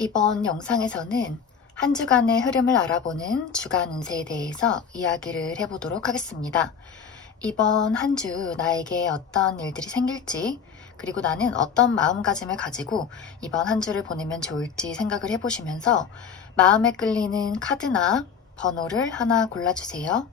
이번 영상에서는 한 주간의 흐름을 알아보는 주간 운세에 대해서 이야기를 해보도록 하겠습니다. 이번 한 주 나에게 어떤 일들이 생길지, 그리고 나는 어떤 마음가짐을 가지고 이번 한 주를 보내면 좋을지 생각을 해보시면서 마음에 끌리는 카드나 번호를 하나 골라주세요.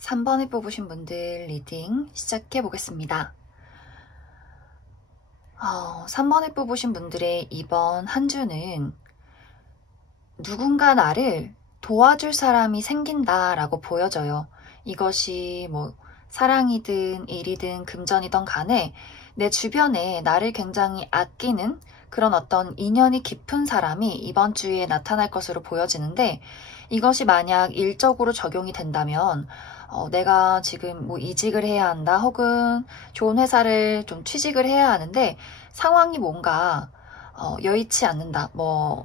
삼 3번을 뽑으신 분들 리딩 시작해 보겠습니다. 3번을 뽑으신 분들의 이번 한 주는 누군가 나를 도와줄 사람이 생긴다라고 보여져요. 이것이 사랑이든 일이든 금전이든 간에 내 주변에 나를 굉장히 아끼는 그런 어떤 인연이 깊은 사람이 이번 주에 나타날 것으로 보여지는데, 이것이 만약 일적으로 적용이 된다면 내가 지금 이직을 해야 한다, 혹은 좋은 회사를 좀 취직을 해야 하는데 상황이 뭔가 여의치 않는다.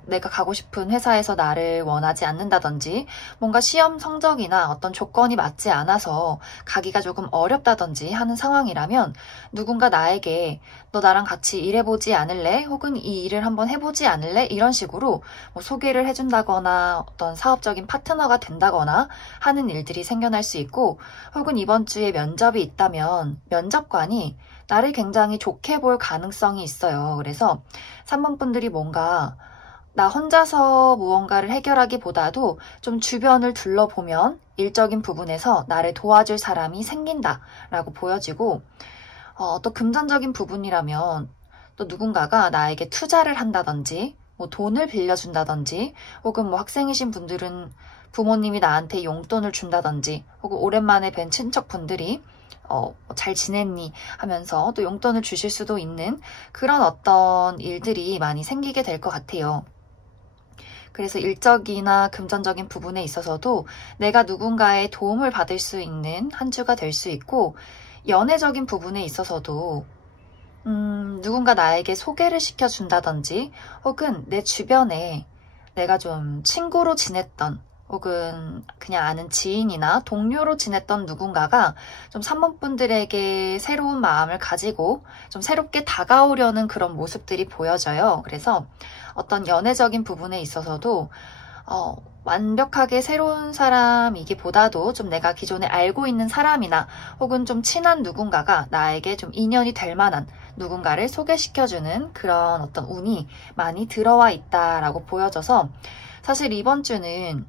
내가 가고 싶은 회사에서 나를 원하지 않는다든지, 뭔가 시험 성적이나 어떤 조건이 맞지 않아서 가기가 조금 어렵다든지 하는 상황이라면 누군가 나에게 너 나랑 같이 일해보지 않을래? 혹은 이 일을 한번 해보지 않을래? 이런 식으로 소개를 해준다거나 어떤 사업적인 파트너가 된다거나 하는 일들이 생겨날 수 있고, 혹은 이번 주에 면접이 있다면 면접관이 나를 굉장히 좋게 볼 가능성이 있어요. 그래서 3번 분들이 뭔가 나 혼자서 무언가를 해결하기보다도 좀 주변을 둘러보면 일적인 부분에서 나를 도와줄 사람이 생긴다라고 보여지고, 또 금전적인 부분이라면 또 누군가가 나에게 투자를 한다든지, 돈을 빌려준다든지, 혹은 학생이신 분들은 부모님이 나한테 용돈을 준다든지, 혹은 오랜만에 뵌 친척분들이 잘 지냈니? 하면서 또 용돈을 주실 수도 있는 그런 어떤 일들이 많이 생기게 될 것 같아요. 그래서 일적이나 금전적인 부분에 있어서도 내가 누군가의 도움을 받을 수 있는 한 주가 될 수 있고, 연애적인 부분에 있어서도 누군가 나에게 소개를 시켜준다든지, 혹은 내 주변에 내가 좀 친구로 지냈던, 혹은 그냥 아는 지인이나 동료로 지냈던 누군가가 좀 3번 분들에게 새로운 마음을 가지고 좀 새롭게 다가오려는 그런 모습들이 보여져요. 그래서 어떤 연애적인 부분에 있어서도 완벽하게 새로운 사람이기보다도 좀 내가 기존에 알고 있는 사람이나 혹은 좀 친한 누군가가 나에게 좀 인연이 될 만한 누군가를 소개시켜주는 그런 어떤 운이 많이 들어와 있다라고 보여져서, 사실 이번 주는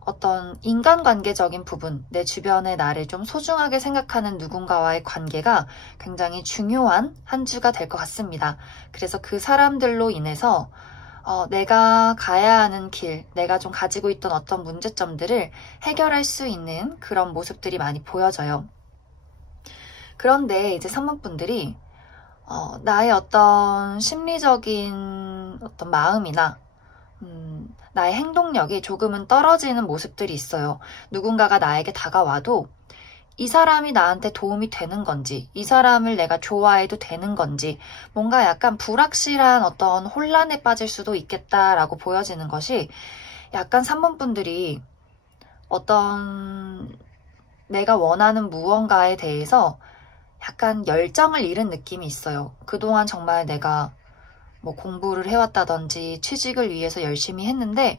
어떤 인간관계적인 부분, 내 주변에 나를 좀 소중하게 생각하는 누군가와의 관계가 굉장히 중요한 한 주가 될 것 같습니다. 그래서 그 사람들로 인해서 내가 가야 하는 길, 내가 좀 가지고 있던 어떤 문제점들을 해결할 수 있는 그런 모습들이 많이 보여져요. 그런데 이제 3번 분들이 나의 어떤 심리적인 어떤 마음이나 나의 행동력이 조금은 떨어지는 모습들이 있어요. 누군가가 나에게 다가와도 이 사람이 나한테 도움이 되는 건지, 이 사람을 내가 좋아해도 되는 건지, 뭔가 약간 불확실한 어떤 혼란에 빠질 수도 있겠다라고 보여지는 것이, 약간 3번 분들이 어떤 내가 원하는 무언가에 대해서 약간 열정을 잃은 느낌이 있어요. 그동안 정말 내가 뭐 공부를 해왔다든지 취직을 위해서 열심히 했는데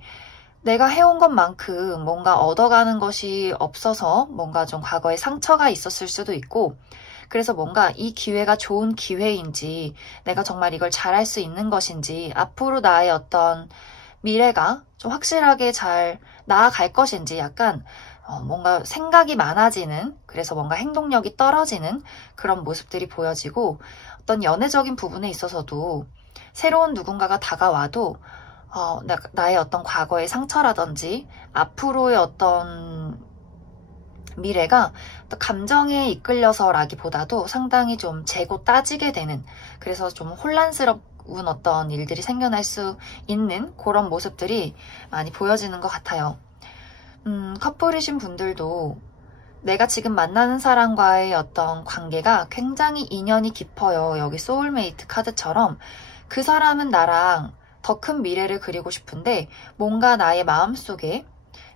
내가 해온 것만큼 뭔가 얻어가는 것이 없어서 뭔가 좀 과거에 상처가 있었을 수도 있고, 그래서 뭔가 이 기회가 좋은 기회인지, 내가 정말 이걸 잘할 수 있는 것인지, 앞으로 나의 어떤 미래가 좀 확실하게 잘 나아갈 것인지 약간 뭔가 생각이 많아지는, 그래서 뭔가 행동력이 떨어지는 그런 모습들이 보여지고, 어떤 연애적인 부분에 있어서도 새로운 누군가가 다가와도 나의 어떤 과거의 상처라든지 앞으로의 어떤 미래가 감정에 이끌려서라기보다도 상당히 좀 재고 따지게 되는, 그래서 좀 혼란스러운 어떤 일들이 생겨날 수 있는 그런 모습들이 많이 보여지는 것 같아요. 커플이신 분들도 내가 지금 만나는 사람과의 어떤 관계가 굉장히 인연이 깊어요. 여기 소울메이트 카드처럼 그 사람은 나랑 더 큰 미래를 그리고 싶은데 뭔가 나의 마음속에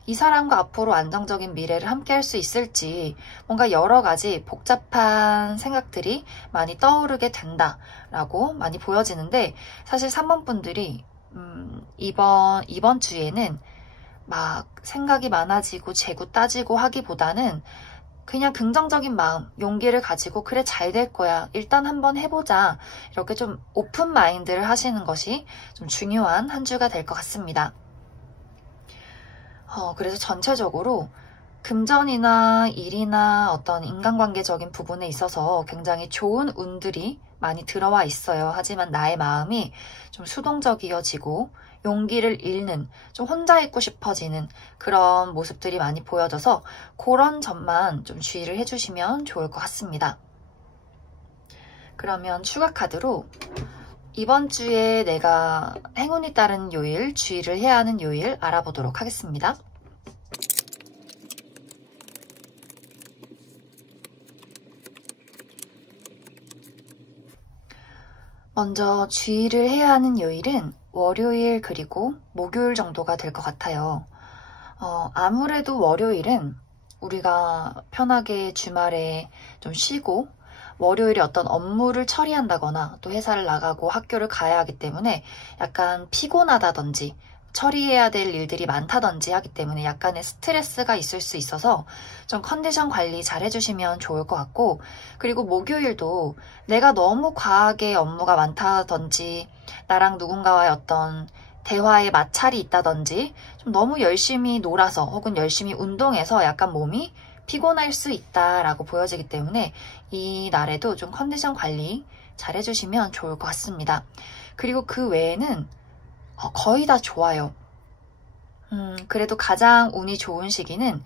이 사람과 앞으로 안정적인 미래를 함께 할 수 있을지 뭔가 여러 가지 복잡한 생각들이 많이 떠오르게 된다라고 많이 보여지는데, 사실 3번 분들이 이번 주에는 막 생각이 많아지고 재고 따지고 하기보다는 그냥 긍정적인 마음, 용기를 가지고 그래 잘 될 거야. 일단 한번 해보자. 이렇게 좀 오픈 마인드를 하시는 것이 좀 중요한 한 주가 될 것 같습니다. 그래서 전체적으로 금전이나 일이나 어떤 인간관계적인 부분에 있어서 굉장히 좋은 운들이 많이 들어와 있어요. 하지만 나의 마음이 좀 수동적이어지고 용기를 잃는, 좀 혼자 있고 싶어지는 그런 모습들이 많이 보여져서 그런 점만 좀 주의를 해주시면 좋을 것 같습니다. 그러면 추가 카드로 이번 주에 내가 행운이 따른 요일, 주의를 해야 하는 요일 알아보도록 하겠습니다. 먼저 주의를 해야 하는 요일은 월요일 그리고 목요일 정도가 될 것 같아요. 아무래도 월요일은 우리가 편하게 주말에 좀 쉬고 월요일에 어떤 업무를 처리한다거나 또 회사를 나가고 학교를 가야 하기 때문에 약간 피곤하다든지 처리해야 될 일들이 많다든지 하기 때문에 약간의 스트레스가 있을 수 있어서 좀 컨디션 관리 잘 해주시면 좋을 것 같고, 그리고 목요일도 내가 너무 과하게 업무가 많다든지 나랑 누군가와의 어떤 대화에 마찰이 있다든지 좀 너무 열심히 놀아서 혹은 열심히 운동해서 약간 몸이 피곤할 수 있다라고 보여지기 때문에 이 날에도 좀 컨디션 관리 잘 해주시면 좋을 것 같습니다. 그리고 그 외에는 거의 다 좋아요. 그래도 가장 운이 좋은 시기는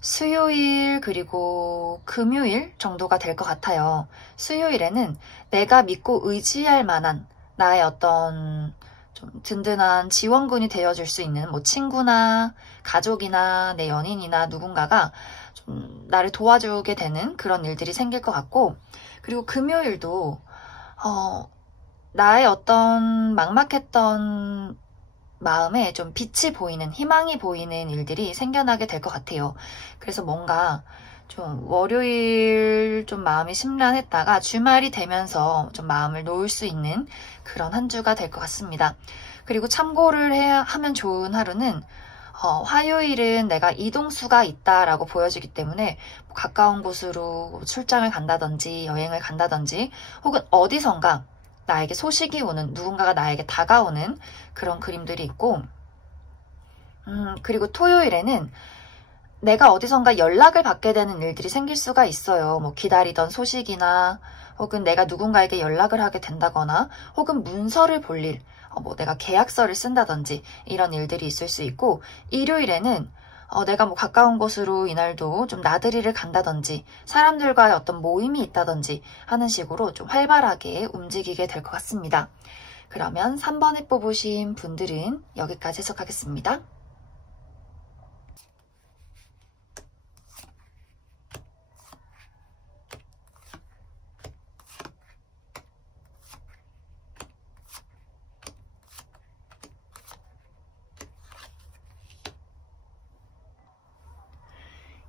수요일 그리고 금요일 정도가 될 것 같아요. 수요일에는 내가 믿고 의지할 만한 나의 어떤 좀 든든한 지원군이 되어줄 수 있는 뭐 친구나 가족이나 내 연인이나 누군가가 좀 나를 도와주게 되는 그런 일들이 생길 것 같고, 그리고 금요일도 나의 어떤 막막했던 마음에 좀 빛이 보이는, 희망이 보이는 일들이 생겨나게 될 것 같아요. 그래서 뭔가 좀 월요일 좀 마음이 심란했다가 주말이 되면서 좀 마음을 놓을 수 있는 그런 한 주가 될 것 같습니다. 그리고 참고를 하면 좋은 하루는 화요일은 내가 이동수가 있다라고 보여지기 때문에 뭐 가까운 곳으로 출장을 간다든지 여행을 간다든지 혹은 어디선가 나에게 소식이 오는, 누군가가 나에게 다가오는 그런 그림들이 있고, 그리고 토요일에는 내가 어디선가 연락을 받게 되는 일들이 생길 수가 있어요. 뭐 기다리던 소식이나 혹은 내가 누군가에게 연락을 하게 된다거나 혹은 문서를 볼 일, 뭐 내가 계약서를 쓴다든지 이런 일들이 있을 수 있고, 일요일에는 내가 뭐 가까운 곳으로 이날도 좀 나들이를 간다든지 사람들과의 어떤 모임이 있다든지 하는 식으로 좀 활발하게 움직이게 될 것 같습니다. 그러면 3번에 뽑으신 분들은 여기까지 해석하겠습니다.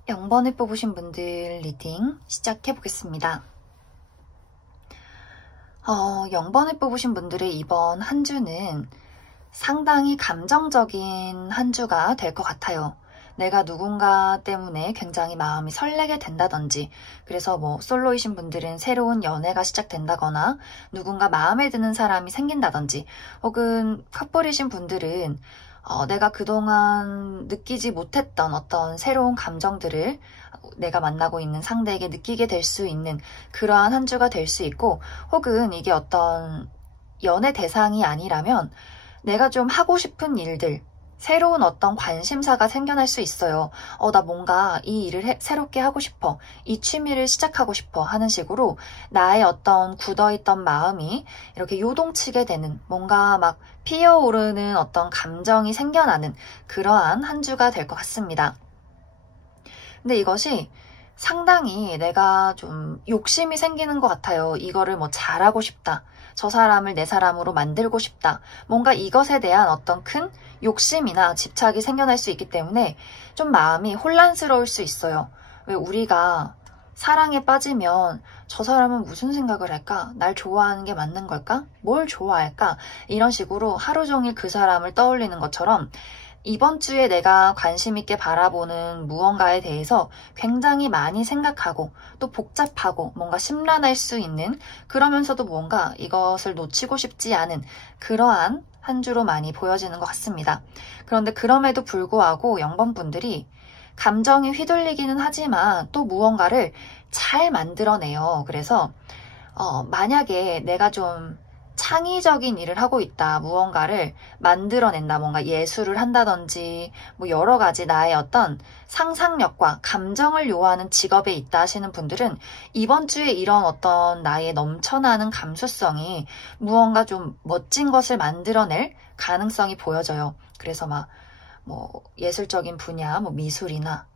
0번을 뽑으신 분들 리딩 시작해 보겠습니다. 0번을 뽑으신 분들의 이번 한 주는 상당히 감정적인 한 주가 될 것 같아요. 내가 누군가 때문에 굉장히 마음이 설레게 된다든지, 그래서 뭐 솔로이신 분들은 새로운 연애가 시작된다거나 누군가 마음에 드는 사람이 생긴다든지, 혹은 커플이신 분들은 내가 그동안 느끼지 못했던 어떤 새로운 감정들을 내가 만나고 있는 상대에게 느끼게 될 수 있는 그러한 한 주가 될 수 있고, 혹은 이게 어떤 연애 대상이 아니라면 내가 좀 하고 싶은 일들, 새로운 어떤 관심사가 생겨날 수 있어요. 나 뭔가 이 일을 새롭게 하고 싶어. 이 취미를 시작하고 싶어 하는 식으로 나의 어떤 굳어있던 마음이 이렇게 요동치게 되는, 뭔가 막 피어오르는 어떤 감정이 생겨나는 그러한 한 주가 될 것 같습니다. 근데 이것이 상당히 내가 좀 욕심이 생기는 것 같아요. 이거를 뭐 잘하고 싶다. 저 사람을 내 사람으로 만들고 싶다. 뭔가 이것에 대한 어떤 큰 욕심이나 집착이 생겨날 수 있기 때문에 좀 마음이 혼란스러울 수 있어요. 왜 우리가 사랑에 빠지면 저 사람은 무슨 생각을 할까? 날 좋아하는 게 맞는 걸까? 뭘 좋아할까? 이런 식으로 하루 종일 그 사람을 떠올리는 것처럼 이번 주에 내가 관심 있게 바라보는 무언가에 대해서 굉장히 많이 생각하고 또 복잡하고 뭔가 심란할 수 있는, 그러면서도 뭔가 이것을 놓치고 싶지 않은 그러한 한 주로 많이 보여지는 것 같습니다. 그런데 그럼에도 불구하고 0번 분들이 감정이 휘둘리기는 하지만 또 무언가를 잘 만들어내요. 그래서 만약에 내가 좀 창의적인 일을 하고 있다, 무언가를 만들어낸다, 뭔가 예술을 한다든지 뭐 여러 가지 나의 어떤 상상력과 감정을 요하는 직업에 있다 하시는 분들은 이번 주에 이런 어떤 나의 넘쳐나는 감수성이 무언가 좀 멋진 것을 만들어낼 가능성이 보여져요. 그래서 막 뭐 예술적인 분야, 뭐 미술이나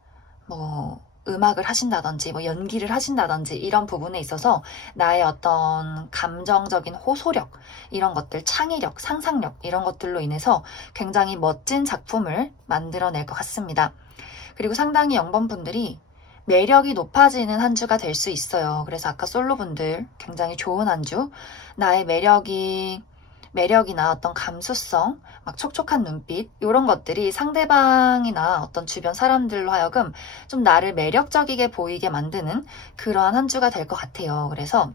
뭐 음악을 하신다든지 뭐 연기를 하신다든지 이런 부분에 있어서 나의 어떤 감정적인 호소력, 이런 것들, 창의력, 상상력 이런 것들로 인해서 굉장히 멋진 작품을 만들어낼 것 같습니다. 그리고 상당히 0번 분들이 매력이 높아지는 한 주가 될 수 있어요. 그래서 아까 솔로분들 굉장히 좋은 한 주, 나의 매력이나 어떤 감수성, 막 촉촉한 눈빛 이런 것들이 상대방이나 어떤 주변 사람들로 하여금 좀 나를 매력적이게 보이게 만드는 그러한 한 주가 될 것 같아요. 그래서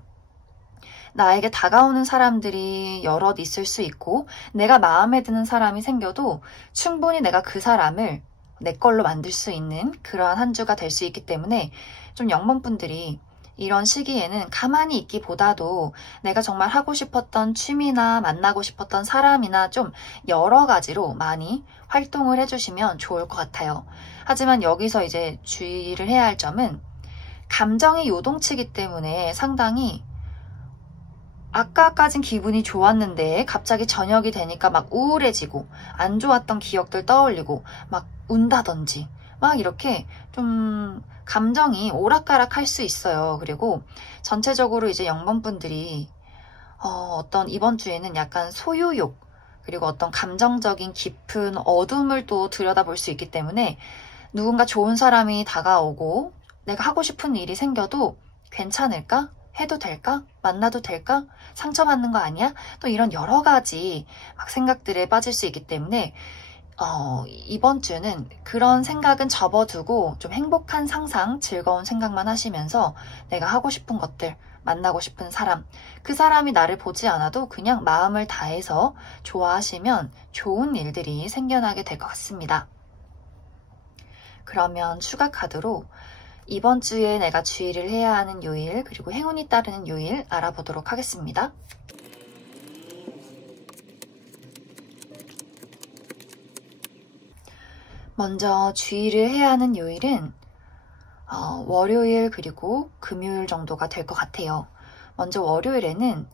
나에게 다가오는 사람들이 여럿 있을 수 있고 내가 마음에 드는 사람이 생겨도 충분히 내가 그 사람을 내 걸로 만들 수 있는 그러한 한 주가 될 수 있기 때문에 좀 0번 분들이 이런 시기에는 가만히 있기보다도 내가 정말 하고 싶었던 취미나 만나고 싶었던 사람이나 좀 여러 가지로 많이 활동을 해주시면 좋을 것 같아요. 하지만 여기서 이제 주의를 해야 할 점은 감정이 요동치기 때문에 상당히 아까까진 기분이 좋았는데 갑자기 저녁이 되니까 막 우울해지고 안 좋았던 기억들 떠올리고 막 운다든지 막 이렇게 좀 감정이 오락가락 할 수 있어요. 그리고 전체적으로 이제 0번 분들이 어떤 이번 주에는 약간 소유욕, 그리고 어떤 감정적인 깊은 어둠을 또 들여다볼 수 있기 때문에 누군가 좋은 사람이 다가오고 내가 하고 싶은 일이 생겨도 괜찮을까? 해도 될까? 만나도 될까? 상처받는 거 아니야? 또 이런 여러 가지 막 생각들에 빠질 수 있기 때문에 이번 주는 그런 생각은 접어두고 좀 행복한 상상, 즐거운 생각만 하시면서 내가 하고 싶은 것들, 만나고 싶은 사람, 그 사람이 나를 보지 않아도 그냥 마음을 다해서 좋아하시면 좋은 일들이 생겨나게 될 것 같습니다. 그러면 추가 카드로 이번 주에 내가 주의를 해야 하는 요일, 그리고 행운이 따르는 요일 알아보도록 하겠습니다. 먼저 주의를 해야 하는 요일은 월요일 그리고 금요일 정도가 될 것 같아요. 먼저 월요일에는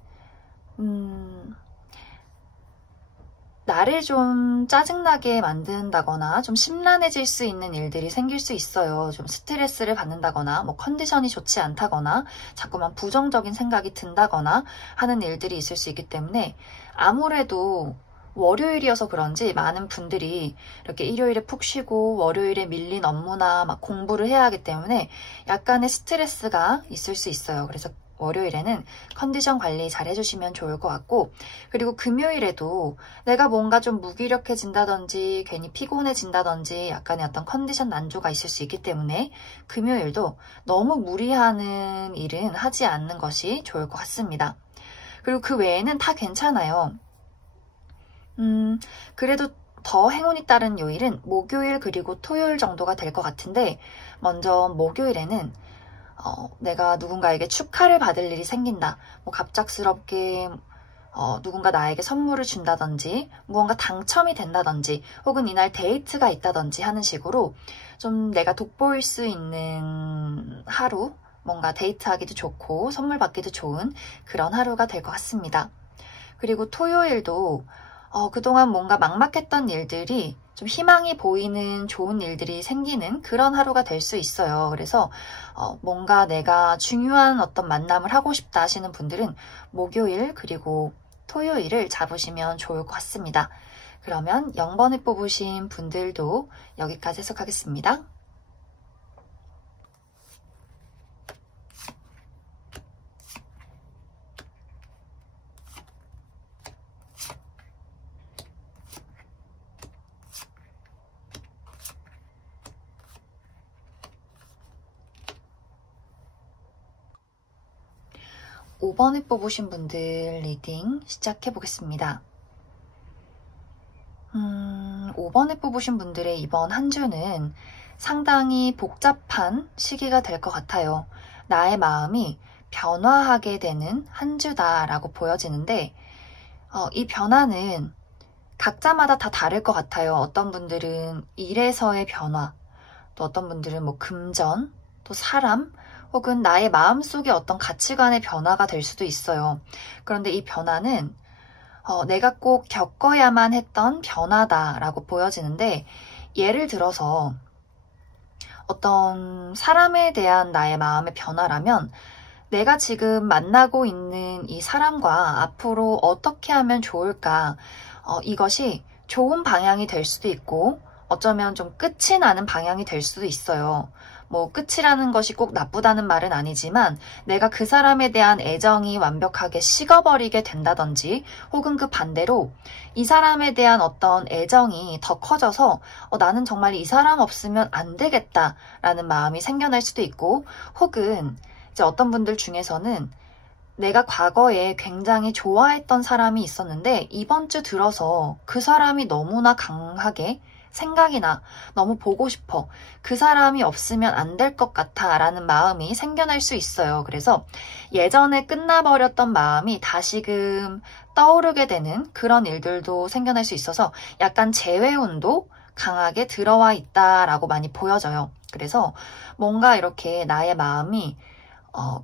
나를 좀 짜증나게 만든다거나 좀 심란해질 수 있는 일들이 생길 수 있어요. 좀 스트레스를 받는다거나 뭐 컨디션이 좋지 않다거나 자꾸만 부정적인 생각이 든다거나 하는 일들이 있을 수 있기 때문에 아무래도 월요일이어서 그런지 많은 분들이 이렇게 일요일에 푹 쉬고 월요일에 밀린 업무나 막 공부를 해야 하기 때문에 약간의 스트레스가 있을 수 있어요. 그래서 월요일에는 컨디션 관리 잘 해주시면 좋을 것 같고, 그리고 금요일에도 내가 뭔가 좀 무기력해진다든지 괜히 피곤해진다든지 약간의 어떤 컨디션 난조가 있을 수 있기 때문에 금요일도 너무 무리하는 일은 하지 않는 것이 좋을 것 같습니다. 그리고 그 외에는 다 괜찮아요. 그래도 더 행운이 따른 요일은 목요일 그리고 토요일 정도가 될 것 같은데, 먼저 목요일에는 내가 누군가에게 축하를 받을 일이 생긴다. 뭐 갑작스럽게 누군가 나에게 선물을 준다든지 무언가 당첨이 된다든지 혹은 이날 데이트가 있다든지 하는 식으로 좀 내가 돋보일 수 있는 하루, 뭔가 데이트하기도 좋고 선물 받기도 좋은 그런 하루가 될 것 같습니다. 그리고 토요일도 그동안 뭔가 막막했던 일들이 좀 희망이 보이는 좋은 일들이 생기는 그런 하루가 될 수 있어요. 그래서 뭔가 내가 중요한 어떤 만남을 하고 싶다 하시는 분들은 목요일 그리고 토요일을 잡으시면 좋을 것 같습니다. 그러면 0번을 뽑으신 분들도 여기까지 해석하겠습니다. 5번을 뽑으신 분들 리딩 시작해 보겠습니다. 5번을 뽑으신 분들의 이번 한 주는 상당히 복잡한 시기가 될 것 같아요. 나의 마음이 변화하게 되는 한 주다라고 보여지는데, 이 변화는 각자마다 다 다를 것 같아요. 어떤 분들은 일에서의 변화, 또 어떤 분들은 뭐 금전, 또 사람, 혹은 나의 마음속의 어떤 가치관의 변화가 될 수도 있어요. 그런데 이 변화는 내가 꼭 겪어야만 했던 변화다라고 보여지는데, 예를 들어서 어떤 사람에 대한 나의 마음의 변화라면 내가 지금 만나고 있는 이 사람과 앞으로 어떻게 하면 좋을까, 이것이 좋은 방향이 될 수도 있고 어쩌면 좀 끝이 나는 방향이 될 수도 있어요. 뭐 끝이라는 것이 꼭 나쁘다는 말은 아니지만 내가 그 사람에 대한 애정이 완벽하게 식어버리게 된다든지, 혹은 그 반대로 이 사람에 대한 어떤 애정이 더 커져서 나는 정말 이 사람 없으면 안 되겠다라는 마음이 생겨날 수도 있고, 혹은 이제 어떤 분들 중에서는 내가 과거에 굉장히 좋아했던 사람이 있었는데 이번 주 들어서 그 사람이 너무나 강하게 생각이 나, 너무 보고 싶어, 그 사람이 없으면 안 될 것 같아 라는 마음이 생겨날 수 있어요. 그래서 예전에 끝나버렸던 마음이 다시금 떠오르게 되는 그런 일들도 생겨날 수 있어서 약간 재회운도 강하게 들어와 있다라고 많이 보여져요. 그래서 뭔가 이렇게 나의 마음이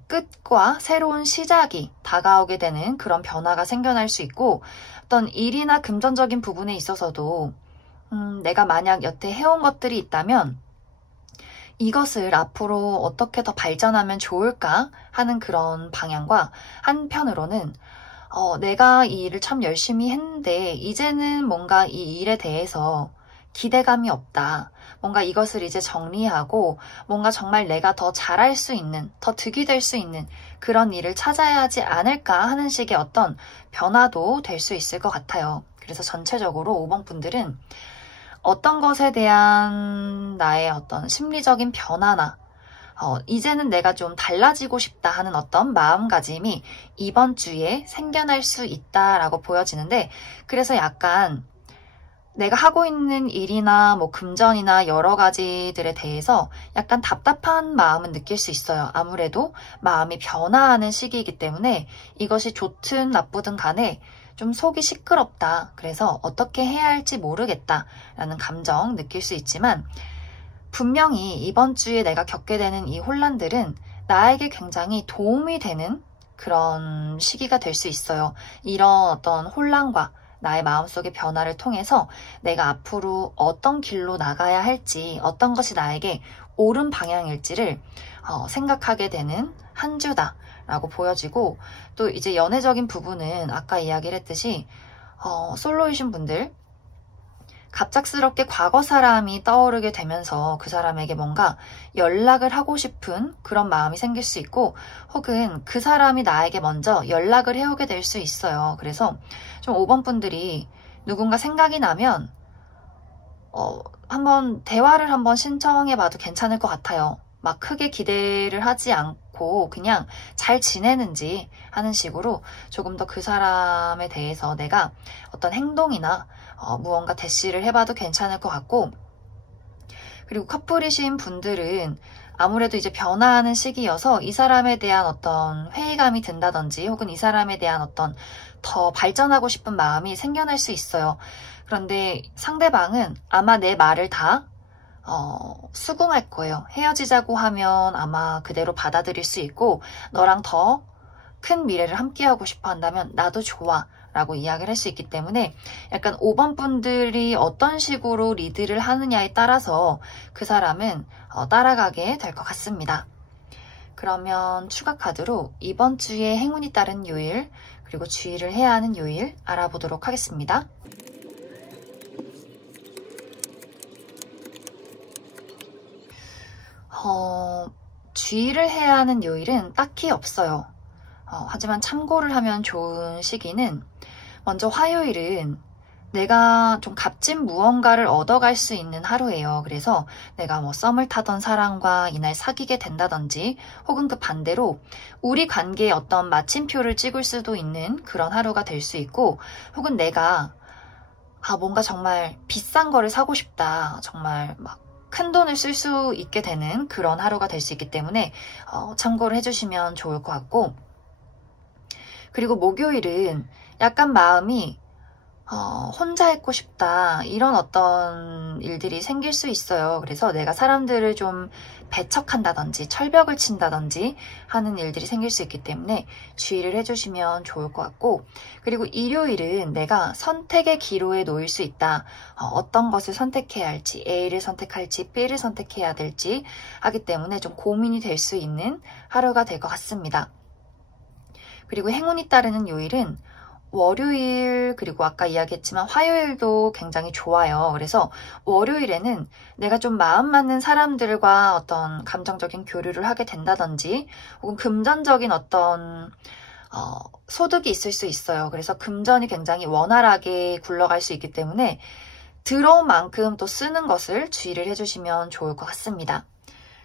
끝과 새로운 시작이 다가오게 되는 그런 변화가 생겨날 수 있고, 어떤 일이나 금전적인 부분에 있어서도 내가 만약 여태 해온 것들이 있다면 이것을 앞으로 어떻게 더 발전하면 좋을까 하는 그런 방향과, 한편으로는 내가 이 일을 참 열심히 했는데 이제는 뭔가 이 일에 대해서 기대감이 없다. 뭔가 이것을 이제 정리하고 뭔가 정말 내가 더 잘할 수 있는, 더 득이 될 수 있는 그런 일을 찾아야 하지 않을까 하는 식의 어떤 변화도 될 수 있을 것 같아요. 그래서 전체적으로 5번 분들은 어떤 것에 대한 나의 어떤 심리적인 변화나 이제는 내가 좀 달라지고 싶다 하는 어떤 마음가짐이 이번 주에 생겨날 수 있다라고 보여지는데, 그래서 약간 내가 하고 있는 일이나 뭐 금전이나 여러 가지들에 대해서 약간 답답한 마음은 느낄 수 있어요. 아무래도 마음이 변화하는 시기이기 때문에 이것이 좋든 나쁘든 간에 좀 속이 시끄럽다, 그래서 어떻게 해야 할지 모르겠다 라는 감정 느낄 수 있지만, 분명히 이번 주에 내가 겪게 되는 이 혼란들은 나에게 굉장히 도움이 되는 그런 시기가 될 수 있어요. 이런 어떤 혼란과 나의 마음속의 변화를 통해서 내가 앞으로 어떤 길로 나가야 할지, 어떤 것이 나에게 옳은 방향일지를 생각하게 되는 한 주다 라고 보여지고, 또 이제 연애적인 부분은 아까 이야기를 했듯이 솔로이신 분들, 갑작스럽게 과거 사람이 떠오르게 되면서 그 사람에게 뭔가 연락을 하고 싶은 그런 마음이 생길 수 있고, 혹은 그 사람이 나에게 먼저 연락을 해오게 될 수 있어요. 그래서 좀 5번 분들이 누군가 생각이 나면 한번 대화를 한번 신청해봐도 괜찮을 것 같아요. 막 크게 기대를 하지 않고 그냥 잘 지내는지 하는 식으로 조금 더 그 사람에 대해서 내가 어떤 행동이나 무언가 대시를 해봐도 괜찮을 것 같고, 그리고 커플이신 분들은 아무래도 이제 변화하는 시기여서 이 사람에 대한 어떤 회의감이 든다든지 혹은 이 사람에 대한 어떤 더 발전하고 싶은 마음이 생겨날 수 있어요. 그런데 상대방은 아마 내 말을 다 수긍할 거예요. 헤어지자고 하면 아마 그대로 받아들일 수 있고, 너랑 더 큰 미래를 함께하고 싶어 한다면 나도 좋아 라고 이야기를 할 수 있기 때문에, 약간 5번 분들이 어떤 식으로 리드를 하느냐에 따라서 그 사람은 따라가게 될 것 같습니다. 그러면 추가 카드로 이번 주에 행운이 따른 요일, 그리고 주의를 해야 하는 요일 알아보도록 하겠습니다. 주의를 해야 하는 요일은 딱히 없어요. 하지만 참고를 하면 좋은 시기는, 먼저 화요일은 내가 좀 값진 무언가를 얻어갈 수 있는 하루예요. 그래서 내가 뭐 썸을 타던 사람과 이날 사귀게 된다든지, 혹은 그 반대로 우리 관계에 어떤 마침표를 찍을 수도 있는 그런 하루가 될 수 있고, 혹은 내가 뭔가 정말 비싼 거를 사고 싶다, 정말 막 큰 돈을 쓸 수 있게 되는 그런 하루가 될 수 있기 때문에 참고를 해주시면 좋을 것 같고, 그리고 목요일은 약간 마음이 혼자 있고 싶다, 이런 어떤 일들이 생길 수 있어요. 그래서 내가 사람들을 좀 배척한다든지 철벽을 친다든지 하는 일들이 생길 수 있기 때문에 주의를 해주시면 좋을 것 같고, 그리고 일요일은 내가 선택의 기로에 놓일 수 있다. 어떤 것을 선택해야 할지, A를 선택할지 B를 선택해야 될지 하기 때문에 좀 고민이 될 수 있는 하루가 될 것 같습니다. 그리고 행운이 따르는 요일은 월요일, 그리고 아까 이야기했지만 화요일도 굉장히 좋아요. 그래서 월요일에는 내가 좀 마음 맞는 사람들과 어떤 감정적인 교류를 하게 된다든지, 혹은 금전적인 어떤 소득이 있을 수 있어요. 그래서 금전이 굉장히 원활하게 굴러갈 수 있기 때문에 들어온 만큼 또 쓰는 것을 주의를 해주시면 좋을 것 같습니다.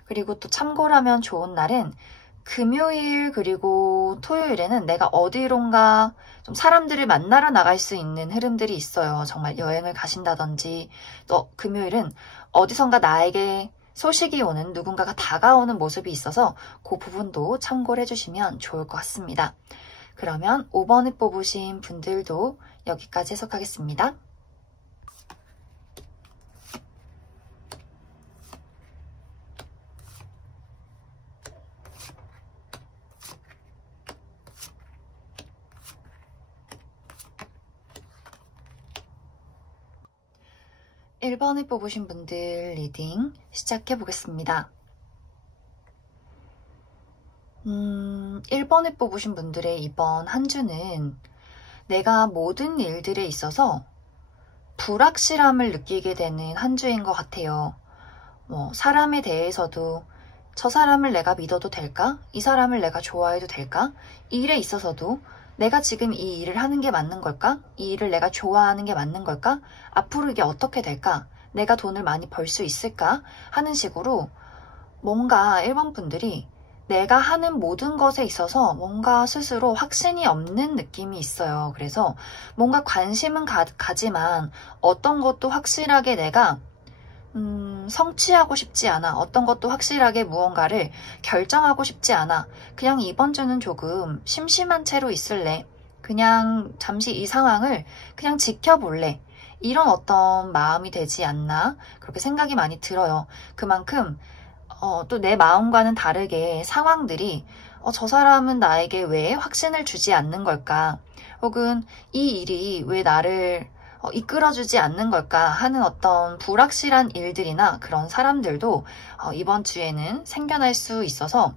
그리고 또 참고를 하면 좋은 날은 금요일 그리고 토요일에는 내가 어디론가 좀 사람들을 만나러 나갈 수 있는 흐름들이 있어요. 정말 여행을 가신다든지, 또 금요일은 어디선가 나에게 소식이 오는, 누군가가 다가오는 모습이 있어서 그 부분도 참고를 해주시면 좋을 것 같습니다. 그러면 5번을 뽑으신 분들도 여기까지 해석하겠습니다. 1번을 뽑으신 분들 리딩 시작해 보겠습니다. 1번을 뽑으신 분들의 이번 한 주는 내가 모든 일들에 있어서 불확실함을 느끼게 되는 한 주인 것 같아요. 사람에 대해서도 저 사람을 내가 믿어도 될까? 이 사람을 내가 좋아해도 될까? 이 일에 있어서도 내가 지금 이 일을 하는 게 맞는 걸까? 이 일을 내가 좋아하는 게 맞는 걸까? 앞으로 이게 어떻게 될까? 내가 돈을 많이 벌 수 있을까? 하는 식으로 뭔가 1번 분들이 내가 하는 모든 것에 있어서 뭔가 스스로 확신이 없는 느낌이 있어요. 그래서 뭔가 관심은 가지만 어떤 것도 확실하게 내가 성취하고 싶지 않아. 어떤 것도 확실하게 무언가를 결정하고 싶지 않아. 그냥 이번 주는 조금 심심한 채로 있을래. 그냥 잠시 이 상황을 그냥 지켜볼래. 이런 어떤 마음이 되지 않나. 그렇게 생각이 많이 들어요. 그만큼 또 내 마음과는 다르게 상황들이 저 사람은 나에게 왜 확신을 주지 않는 걸까? 혹은 이 일이 왜 나를 이끌어주지 않는 걸까 하는 어떤 불확실한 일들이나 그런 사람들도 이번 주에는 생겨날 수 있어서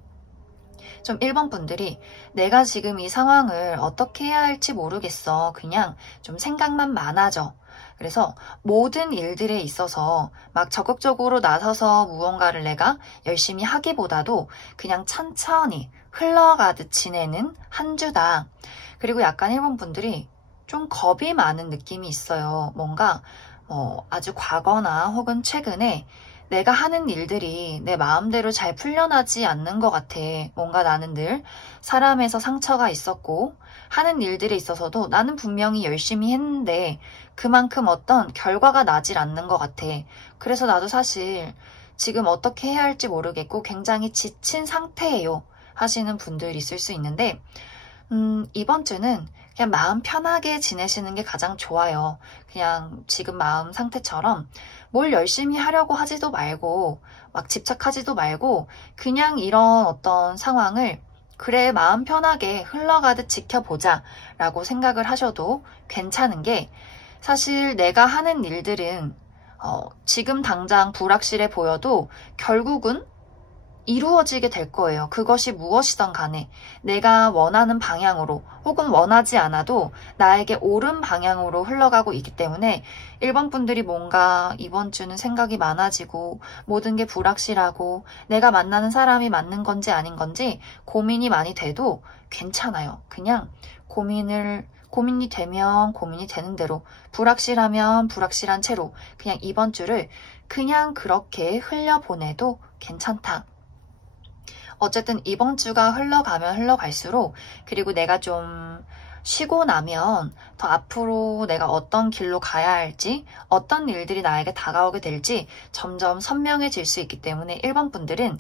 좀 1번 분들이 내가 지금 이 상황을 어떻게 해야 할지 모르겠어. 그냥 좀 생각만 많아져. 그래서 모든 일들에 있어서 막 적극적으로 나서서 무언가를 내가 열심히 하기보다도 그냥 천천히 흘러가듯 지내는 한 주다. 그리고 약간 1번 분들이 좀 겁이 많은 느낌이 있어요. 뭔가 아주 과거나 혹은 최근에 내가 하는 일들이 내 마음대로 잘 풀려나지 않는 것 같아. 뭔가 나는 늘 사람에서 상처가 있었고 하는 일들에 있어서도 나는 분명히 열심히 했는데 그만큼 어떤 결과가 나질 않는 것 같아. 그래서 나도 사실 지금 어떻게 해야 할지 모르겠고 굉장히 지친 상태예요. 하시는 분들이 있을 수 있는데 이번 주는 그냥 마음 편하게 지내시는 게 가장 좋아요. 그냥 지금 마음 상태처럼 뭘 열심히 하려고 하지도 말고 막 집착하지도 말고 그냥 이런 어떤 상황을 그래 마음 편하게 흘러가듯 지켜보자 라고 생각을 하셔도 괜찮은 게 사실 내가 하는 일들은 지금 당장 불확실해 보여도 결국은 이루어지게 될 거예요. 그것이 무엇이든 간에 내가 원하는 방향으로 혹은 원하지 않아도 나에게 옳은 방향으로 흘러가고 있기 때문에 1번 분들이 뭔가 이번 주는 생각이 많아지고 모든 게 불확실하고 내가 만나는 사람이 맞는 건지 아닌 건지 고민이 많이 돼도 괜찮아요. 그냥 고민이 되면 고민이 되는 대로 불확실하면 불확실한 채로 그냥 이번 주를 그냥 그렇게 흘려보내도 괜찮다. 어쨌든 이번 주가 흘러가면 흘러갈수록 그리고 내가 좀 쉬고 나면 더 앞으로 내가 어떤 길로 가야 할지 어떤 일들이 나에게 다가오게 될지 점점 선명해질 수 있기 때문에 1번 분들은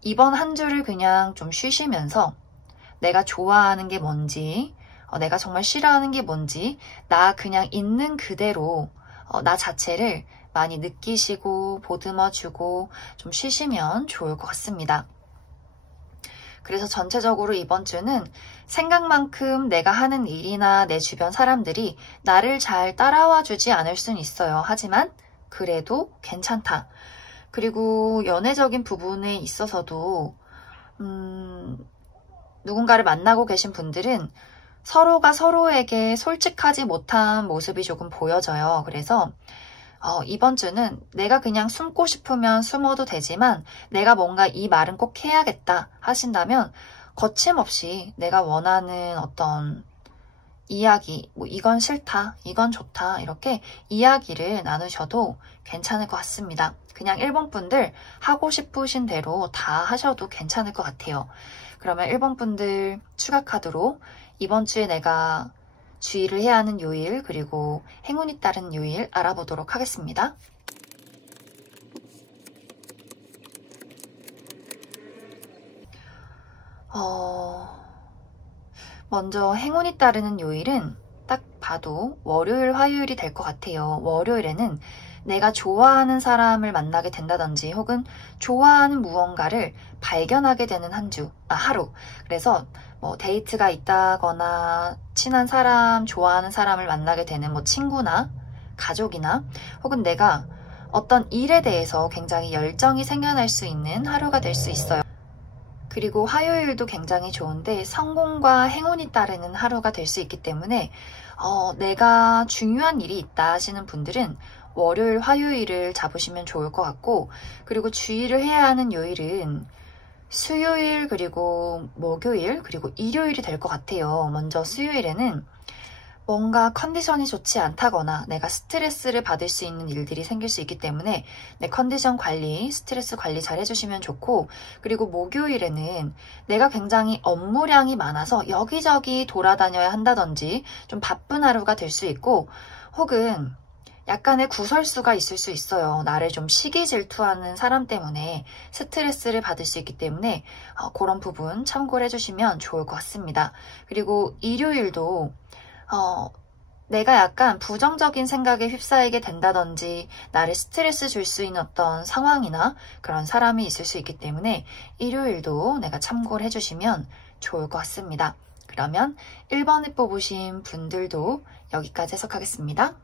이번 한 주를 그냥 좀 쉬시면서 내가 좋아하는 게 뭔지 내가 정말 싫어하는 게 뭔지 나 그냥 있는 그대로 나 자체를 많이 느끼시고 보듬어주고 좀 쉬시면 좋을 것 같습니다. 그래서 전체적으로 이번 주는 생각만큼 내가 하는 일이나 내 주변 사람들이 나를 잘 따라와 주지 않을 순 있어요. 하지만 그래도 괜찮다. 그리고 연애적인 부분에 있어서도 누군가를 만나고 계신 분들은 서로가 서로에게 솔직하지 못한 모습이 조금 보여져요. 그래서 이번 주는 내가 그냥 숨고 싶으면 숨어도 되지만 내가 뭔가 이 말은 꼭 해야겠다 하신다면 거침없이 내가 원하는 어떤 이야기, 뭐 이건 싫다, 이건 좋다 이렇게 이야기를 나누셔도 괜찮을 것 같습니다. 그냥 1번 분들 하고 싶으신 대로 다 하셔도 괜찮을 것 같아요. 그러면 1번 분들 추가 카드로 이번 주에 내가 주의를 해야 하는 요일 그리고 행운이 따른 요일 알아보도록 하겠습니다. 먼저 행운이 따르는 요일은 딱 봐도 월요일, 화요일이 될 것 같아요. 월요일에는 내가 좋아하는 사람을 만나게 된다든지 혹은 좋아하는 무언가를 발견하게 되는 하루. 그래서 뭐 데이트가 있다거나 친한 사람, 좋아하는 사람을 만나게 되는 뭐 친구나 가족이나 혹은 내가 어떤 일에 대해서 굉장히 열정이 생겨날 수 있는 하루가 될 수 있어요. 그리고 화요일도 굉장히 좋은데 성공과 행운이 따르는 하루가 될 수 있기 때문에 내가 중요한 일이 있다 하시는 분들은 월요일, 화요일을 잡으시면 좋을 것 같고 그리고 주의를 해야 하는 요일은 수요일, 그리고 목요일, 그리고 일요일이 될 것 같아요. 먼저 수요일에는 뭔가 컨디션이 좋지 않다거나 내가 스트레스를 받을 수 있는 일들이 생길 수 있기 때문에 내 컨디션 관리, 스트레스 관리 잘 해주시면 좋고 그리고 목요일에는 내가 굉장히 업무량이 많아서 여기저기 돌아다녀야 한다든지 좀 바쁜 하루가 될 수 있고 혹은 약간의 구설수가 있을 수 있어요. 나를 좀 시기 질투하는 사람 때문에 스트레스를 받을 수 있기 때문에 그런 부분 참고를 해주시면 좋을 것 같습니다. 그리고 일요일도 내가 약간 부정적인 생각에 휩싸이게 된다든지 나를 스트레스 줄 수 있는 어떤 상황이나 그런 사람이 있을 수 있기 때문에 일요일도 내가 참고를 해주시면 좋을 것 같습니다. 그러면 1번을 뽑으신 분들도 여기까지 해석하겠습니다.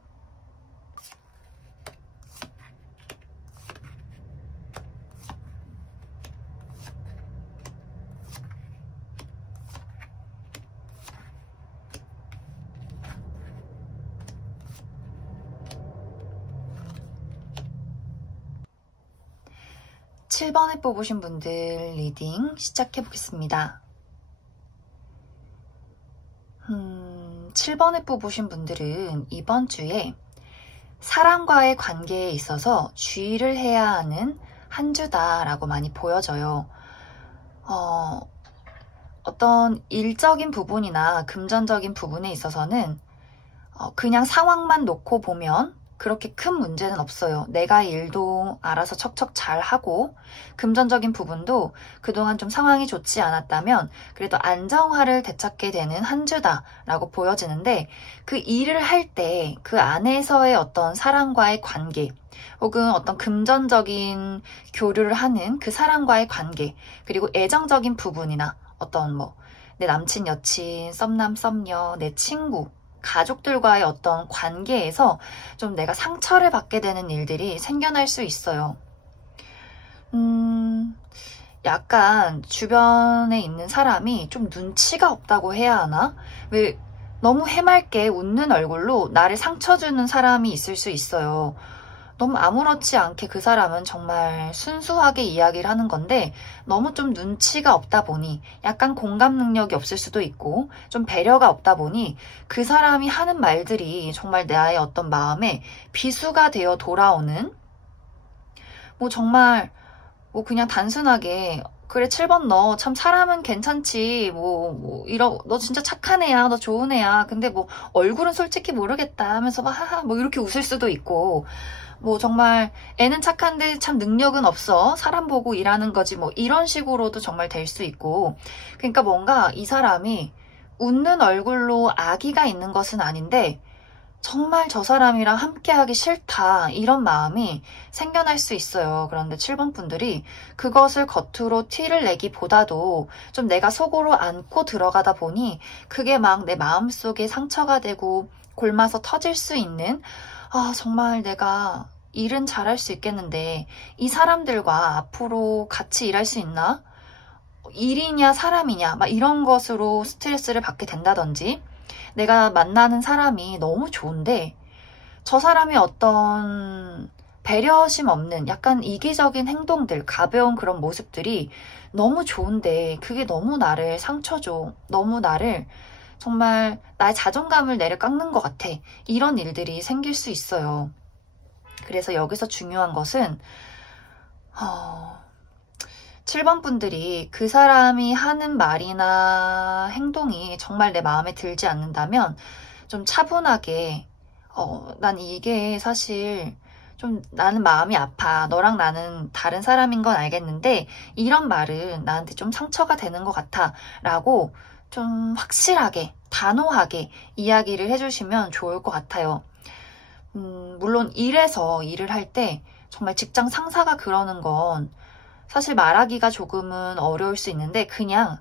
7번에 뽑으신 분들 리딩 시작해 보겠습니다. 7번에 뽑으신 분들은 이번 주에 사람과의 관계에 있어서 주의를 해야 하는 한 주다라고 많이 보여져요. 어떤 일적인 부분이나 금전적인 부분에 있어서는 그냥 상황만 놓고 보면 그렇게 큰 문제는 없어요. 내가 일도 알아서 척척 잘 하고 금전적인 부분도 그동안 좀 상황이 좋지 않았다면 그래도 안정화를 되찾게 되는 한 주다라고 보여지는데, 그 일을 할 때 그 안에서의 어떤 사람과의 관계 혹은 어떤 금전적인 교류를 하는 그 사람과의 관계, 그리고 애정적인 부분이나 어떤 내 남친, 여친, 썸남, 썸녀, 내 친구, 가족들과의 어떤 관계에서 좀 내가 상처를 받게 되는 일들이 생겨날 수 있어요. 약간 주변에 있는 사람이 좀 눈치가 없다고 해야 하나? 왜 너무 해맑게 웃는 얼굴로 나를 상처 주는 사람이 있을 수 있어요. 너무 아무렇지 않게 그 사람은 정말 순수하게 이야기를 하는 건데 너무 좀 눈치가 없다 보니, 약간 공감 능력이 없을 수도 있고 좀 배려가 없다 보니 그 사람이 하는 말들이 정말 나의 어떤 마음에 비수가 되어 돌아오는, 정말 그냥 단순하게 그래 7번 너 참 사람은 괜찮지, 너 진짜 착한 애야, 너 좋은 애야, 근데 얼굴은 솔직히 모르겠다 하면서 하하 이렇게 웃을 수도 있고, 정말 애는 착한데 참 능력은 없어, 사람 보고 일하는 거지, 이런 식으로도 정말 될 수 있고. 그러니까 뭔가 이 사람이 웃는 얼굴로 악의가 있는 것은 아닌데 정말 저 사람이랑 함께하기 싫다, 이런 마음이 생겨날 수 있어요. 그런데 7번 분들이 그것을 겉으로 티를 내기보다도 좀 내가 속으로 안고 들어가다 보니 그게 막 내 마음속에 상처가 되고 골마서 터질 수 있는, 정말 내가 일은 잘할 수 있겠는데 이 사람들과 앞으로 같이 일할 수 있나? 일이냐 사람이냐 이런 것으로 스트레스를 받게 된다든지, 내가 만나는 사람이 너무 좋은데 저 사람이 어떤 배려심 없는 약간 이기적인 행동들, 가벼운 그런 모습들이 너무 좋은데 그게 너무 나를 상처 줘, 너무 나를 정말 나의 자존감을 내려깎는 것 같아, 이런 일들이 생길 수 있어요. 그래서 여기서 중요한 것은 7번 분들이 그 사람이 하는 말이나 행동이 정말 내 마음에 들지 않는다면 좀 차분하게 난 이게 사실 좀 나는 마음이 아파, 너랑 나는 다른 사람인 건 알겠는데 이런 말은 나한테 좀 상처가 되는 것 같아 라고 좀 확실하게 단호하게 이야기를 해주시면 좋을 것 같아요. 물론 일에서 일을 할 때 정말 직장 상사가 그러는 건 사실 말하기가 조금은 어려울 수 있는데 그냥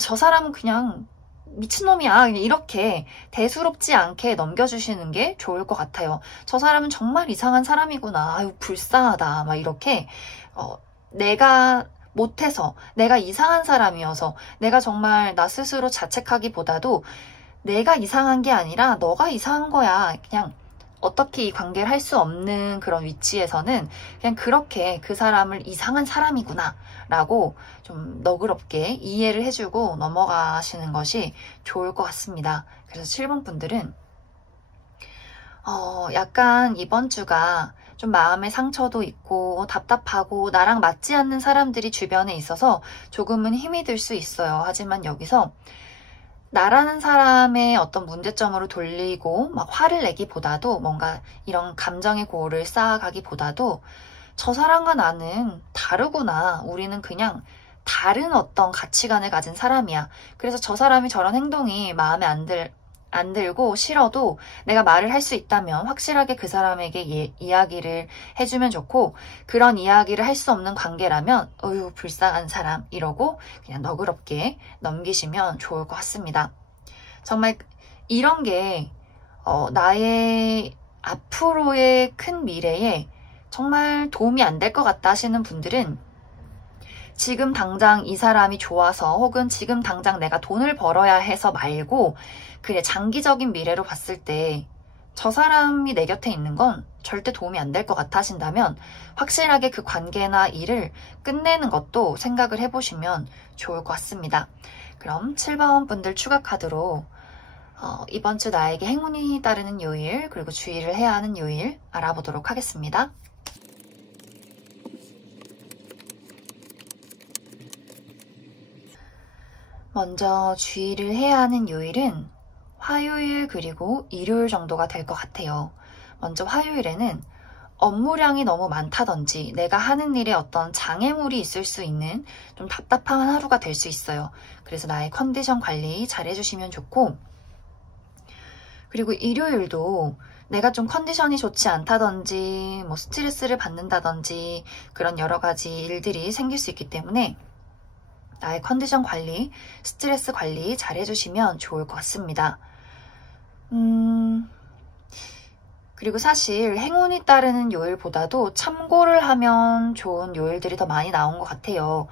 저 사람은 그냥 미친놈이야, 그냥 이렇게 대수롭지 않게 넘겨주시는 게 좋을 것 같아요. 저 사람은 정말 이상한 사람이구나, 아유 불쌍하다, 이렇게 내가 못해서, 내가 이상한 사람이어서, 내가 정말 나 스스로 자책하기보다도 내가 이상한 게 아니라 너가 이상한 거야, 그냥 어떻게 이 관계를 할 수 없는 그런 위치에서는 그냥 그렇게 그 사람을 이상한 사람이구나 라고 좀 너그럽게 이해를 해주고 넘어가시는 것이 좋을 것 같습니다. 그래서 7번 분들은 약간 이번 주가 좀 마음의 상처도 있고 답답하고 나랑 맞지 않는 사람들이 주변에 있어서 조금은 힘이 들 수 있어요. 하지만 여기서 나라는 사람의 어떤 문제점으로 돌리고 화를 내기보다도, 뭔가 이런 감정의 고를 쌓아가기보다도 저 사람과 나는 다르구나, 우리는 그냥 다른 어떤 가치관을 가진 사람이야, 그래서 저 사람이 저런 행동이 마음에 안 들고 싫어도 내가 말을 할 수 있다면 확실하게 그 사람에게 이야기를 해주면 좋고, 그런 이야기를 할 수 없는 관계라면 어휴 불쌍한 사람 이러고 그냥 너그럽게 넘기시면 좋을 것 같습니다. 정말 이런 게 나의 앞으로의 큰 미래에 정말 도움이 안 될 것 같다 하시는 분들은 지금 당장 이 사람이 좋아서 혹은 지금 당장 내가 돈을 벌어야 해서 말고, 그래 장기적인 미래로 봤을 때 저 사람이 내 곁에 있는 건 절대 도움이 안 될 것 같아 하신다면 확실하게 그 관계나 일을 끝내는 것도 생각을 해보시면 좋을 것 같습니다. 그럼 7번 분들 추가 카드로 이번 주 나에게 행운이 따르는 요일, 그리고 주의를 해야 하는 요일 알아보도록 하겠습니다. 먼저 주의를 해야 하는 요일은 화요일 그리고 일요일 정도가 될 것 같아요. 먼저 화요일에는 업무량이 너무 많다든지 내가 하는 일에 어떤 장애물이 있을 수 있는 좀 답답한 하루가 될 수 있어요. 그래서 나의 컨디션 관리 잘 해주시면 좋고, 그리고 일요일도 내가 좀 컨디션이 좋지 않다든지 뭐 스트레스를 받는다든지 그런 여러 가지 일들이 생길 수 있기 때문에 나의 컨디션 관리, 스트레스 관리 잘 해주시면 좋을 것 같습니다. 그리고 사실 행운이 따르는 요일보다도 참고를 하면 좋은 요일들이 더 많이 나온 것 같아요.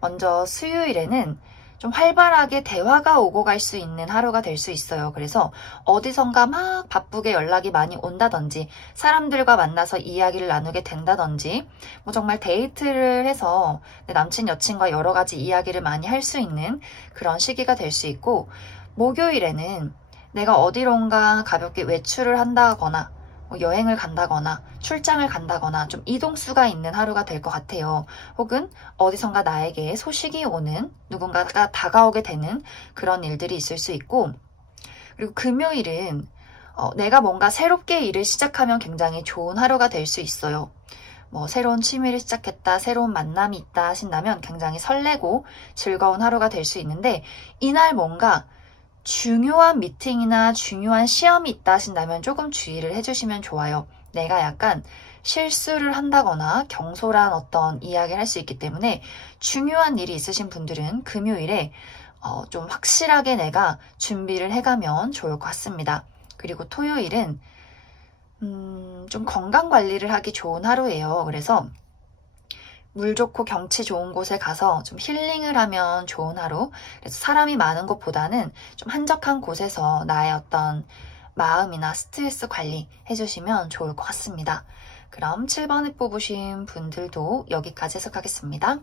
먼저 수요일에는 좀 활발하게 대화가 오고 갈 수 있는 하루가 될 수 있어요. 그래서 어디선가 막 바쁘게 연락이 많이 온다든지 사람들과 만나서 이야기를 나누게 된다든지 뭐 정말 데이트를 해서 내 남친 여친과 여러 가지 이야기를 많이 할 수 있는 그런 시기가 될 수 있고, 목요일에는 내가 어디론가 가볍게 외출을 한다거나 여행을 간다거나 출장을 간다거나 좀 이동수가 있는 하루가 될 것 같아요. 혹은 어디선가 나에게 소식이 오는, 누군가가 다가오게 되는 그런 일들이 있을 수 있고, 그리고 금요일은 내가 뭔가 새롭게 일을 시작하면 굉장히 좋은 하루가 될 수 있어요. 뭐 새로운 취미를 시작했다, 새로운 만남이 있다 하신다면 굉장히 설레고 즐거운 하루가 될 수 있는데, 이날 뭔가 중요한 미팅이나 중요한 시험이 있다 하신다면 조금 주의를 해주시면 좋아요. 내가 약간 실수를 한다거나 경솔한 어떤 이야기를 할 수 있기 때문에 중요한 일이 있으신 분들은 금요일에 좀 확실하게 내가 준비를 해가면 좋을 것 같습니다. 그리고 토요일은 좀 건강 관리를 하기 좋은 하루예요. 그래서 물 좋고 경치 좋은 곳에 가서 좀 힐링을 하면 좋은 하루. 그래서 사람이 많은 곳보다는 좀 한적한 곳에서 나의 어떤 마음이나 스트레스 관리 해주시면 좋을 것 같습니다. 그럼 7번을 뽑으신 분들도 여기까지 해석하겠습니다.